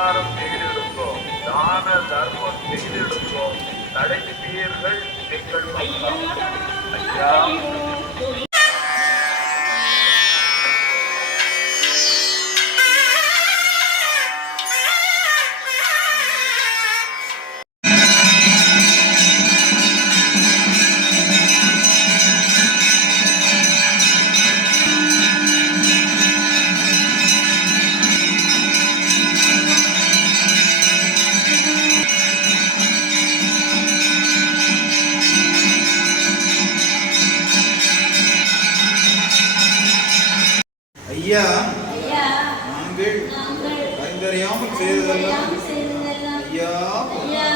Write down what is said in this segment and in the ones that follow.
உபகாரம் செய்திருந்தோம் தான தர்மம் செய்திருந்தோம் நடந்தீர்கள் நீங்கள் ஐயா.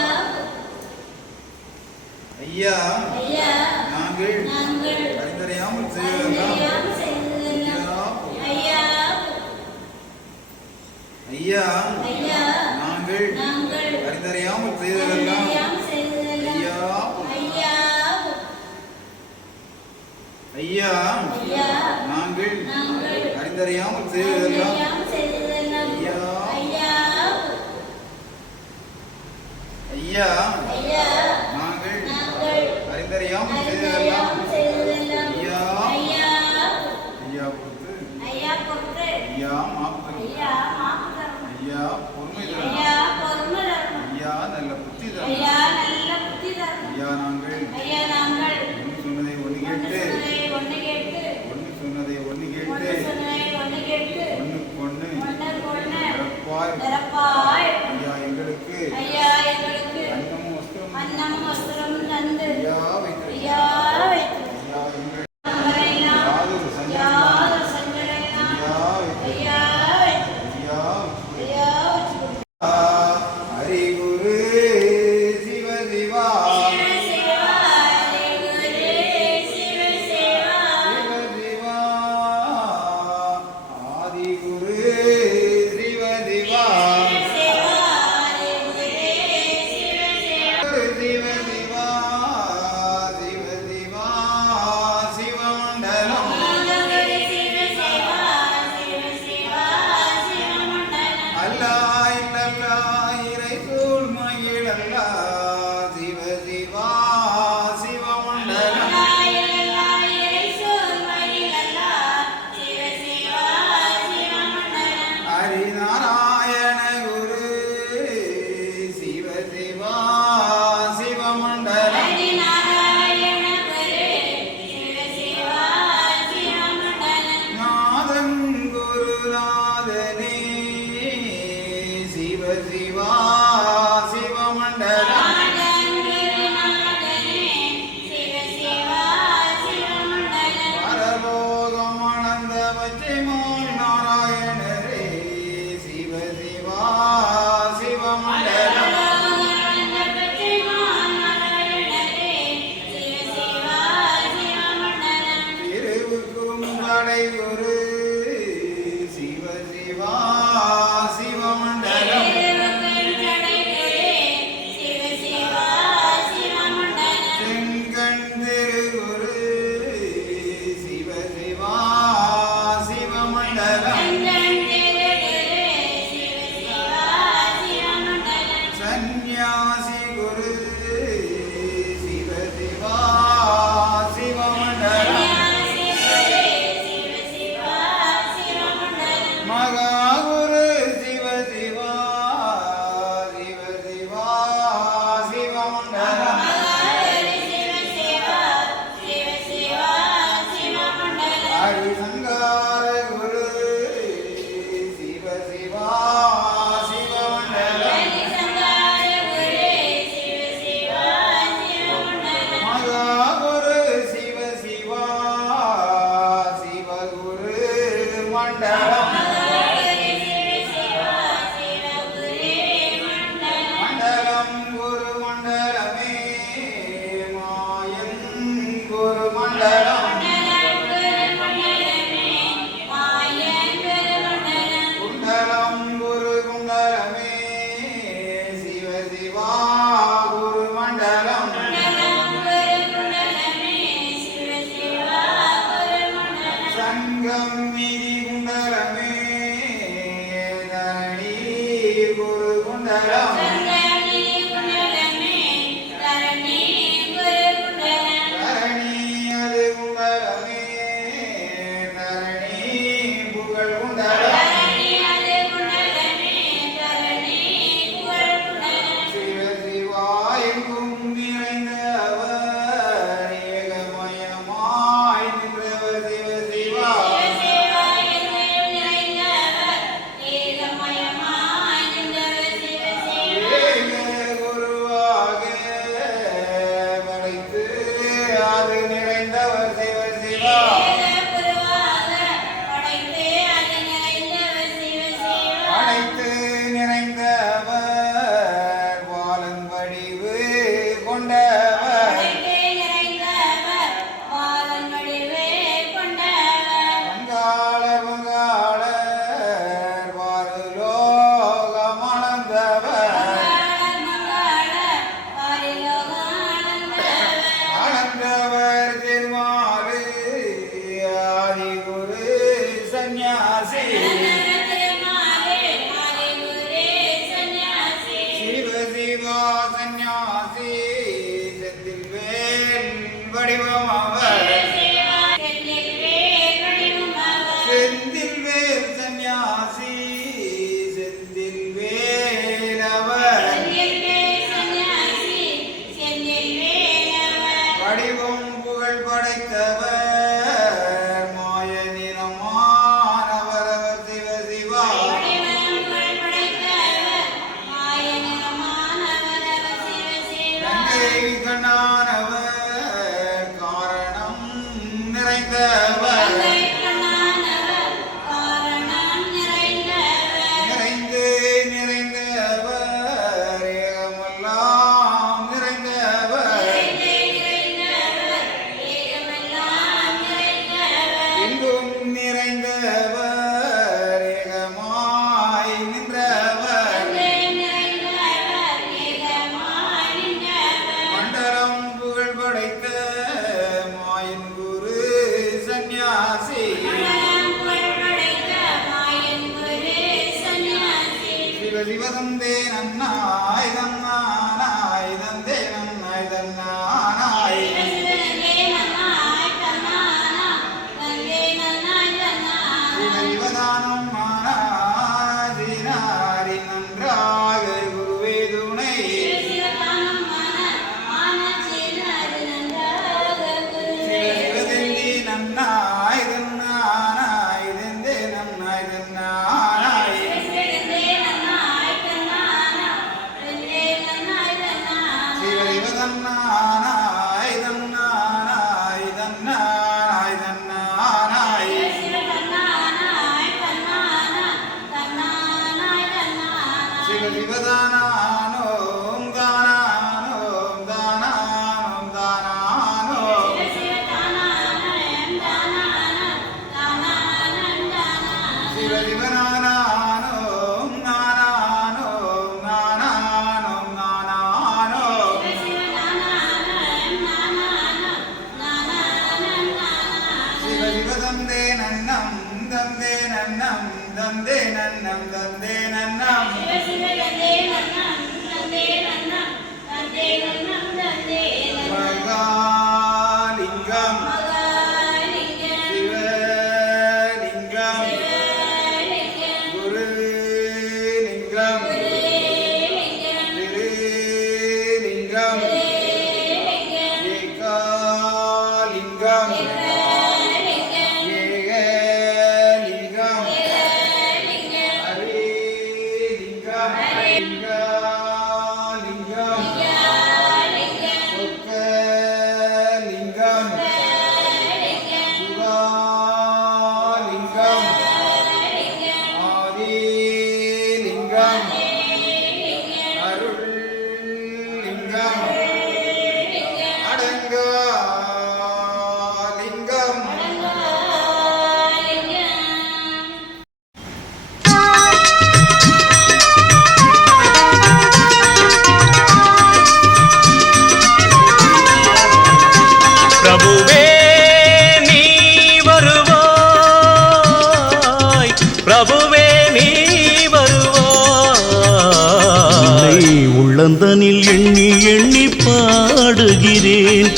ஐயா. நாங்கள் அறிந்தறியாமல் ஐயா. ஐயா. நாங்கள் அறிந்தறியாமல் செய்ததெல்லாம் ஐயா. ஐயா. நாங்கள் அறிந்தறியாமல் செய்ததெல்லாம் ஐயா நாங்கள் அறிந்தறியாம். செய்ததெல்லாம்